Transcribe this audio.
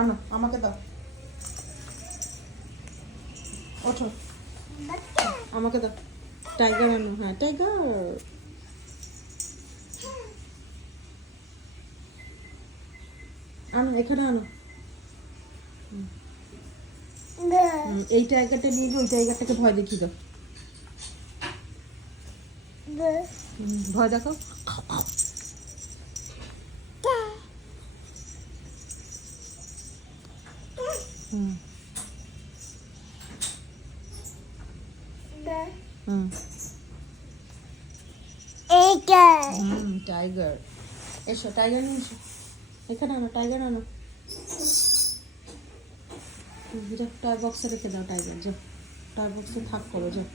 আনো আমাকে দাও, ওঠো আমাকে দাও। টাইগার আনো, হ্যাঁ টাইগার। আনো এখানে আনো। এই টাইগারটা নিয়ে গিয়ে ওই টাইগারটাকে ভয় দেখিয়ে দাও। ভয় দেখাও। হুম হুম টাইগার। এসো টাইগার নিয়ে এসো, এখানে আনো টাইগার আনো। টয় বক্সে রেখে দাও টাইগার, যাও টয় বক্সে থাক করো, যাও।